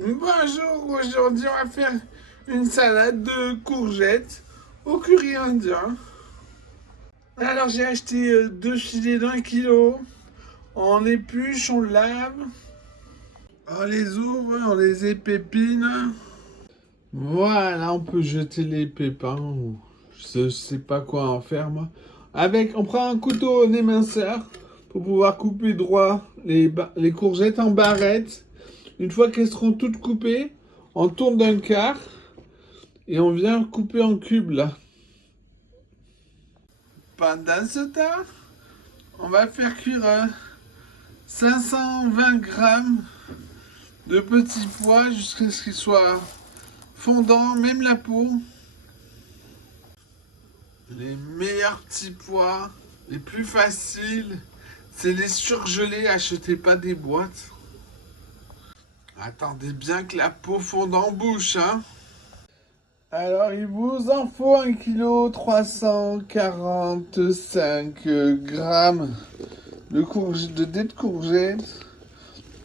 Bonjour, aujourd'hui on va faire une salade de courgettes au curry indien. Alors j'ai acheté deux filets d'1 kilo. On épluche, on lave, on les ouvre, on les épépine. Voilà, on peut jeter les pépins ou je sais pas quoi en faire moi. On prend un couteau en éminceur pour pouvoir couper droit les courgettes en barrettes. Une fois qu'elles seront toutes coupées, on tourne d'un quart. Et on vient couper en cubes là. Pendant ce temps, on va faire cuire 520 grammes de petits pois jusqu'à ce qu'ils soient fondants, même la peau. Les meilleurs petits pois, les plus faciles, c'est les surgelés, achetez pas des boîtes. Attendez bien que la peau fonde en bouche, hein. Alors, il vous en faut 1 kg 345 grammes de dés de courgettes.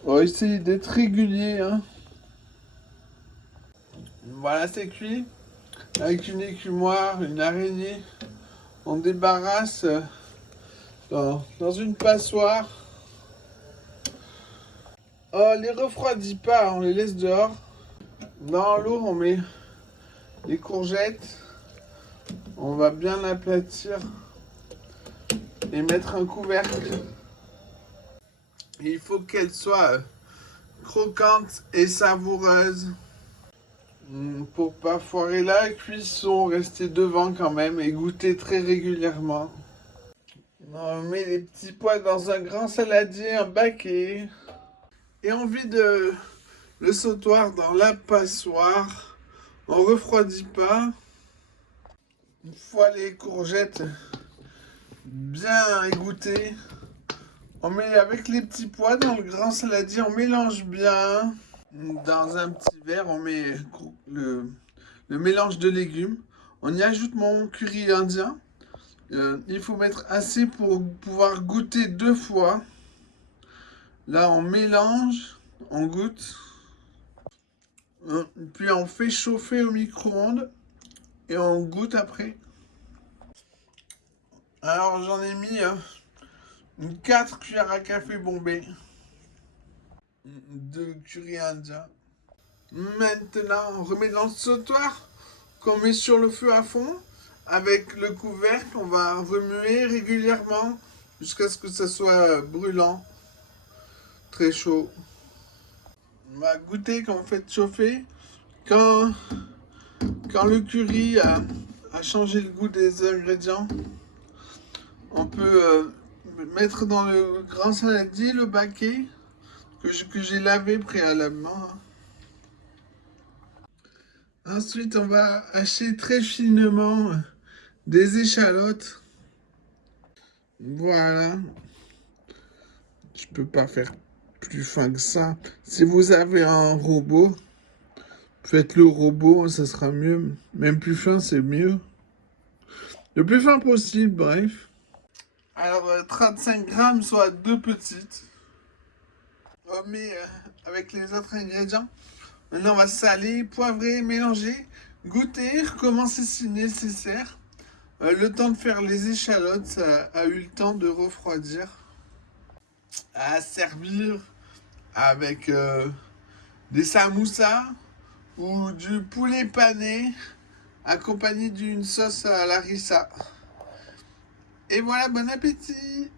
On va essayer d'être régulier, hein. Voilà, c'est cuit. Avec une écumoire, une araignée, on débarrasse dans une passoire. On les refroidit pas, on les laisse dehors. Dans l'eau, on met les courgettes. On va bien l'aplatir et mettre un couvercle. Il faut qu'elle soit croquante et savoureuse. Pour pas foirer la cuisson, rester devant quand même et goûter très régulièrement. On met les petits pois dans un grand saladier, un baquet. Et on vide le sautoir dans la passoire. On refroidit pas. Une fois les courgettes bien égouttées, on met avec les petits pois dans le grand saladier, on mélange bien. Dans un petit verre, on met le mélange de légumes. On y ajoute mon curry indien. Il faut mettre assez pour pouvoir goûter 2 fois. Là, on mélange, on goûte. Puis on fait chauffer au micro-ondes et on goûte après. Alors j'en ai mis 4 cuillères à café bombées de curry indien. Maintenant, on remet dans le sautoir qu'on met sur le feu à fond. Avec le couvercle, on va remuer régulièrement jusqu'à ce que ça soit brûlant, très chaud. On va goûter quand on fait chauffer. Quand le curry a changé le goût des ingrédients, on peut mettre dans le grand saladier le baquet que j'ai lavé préalablement. Ensuite, on va hacher très finement des échalotes. Voilà. Je peux pas faire plus fin que ça. Si vous avez un robot, faites le robot, ça sera mieux. Même plus fin, c'est mieux. Le plus fin possible, bref. Alors, 35 grammes, soit 2 petites. On met avec les autres ingrédients. Maintenant, on va saler, poivrer, mélanger, goûter, recommencer si nécessaire. Le temps de faire les échalotes, ça a eu le temps de refroidir. À servir avec des samoussas ou du poulet pané accompagné d'une sauce à la harissa. Et voilà, bon appétit!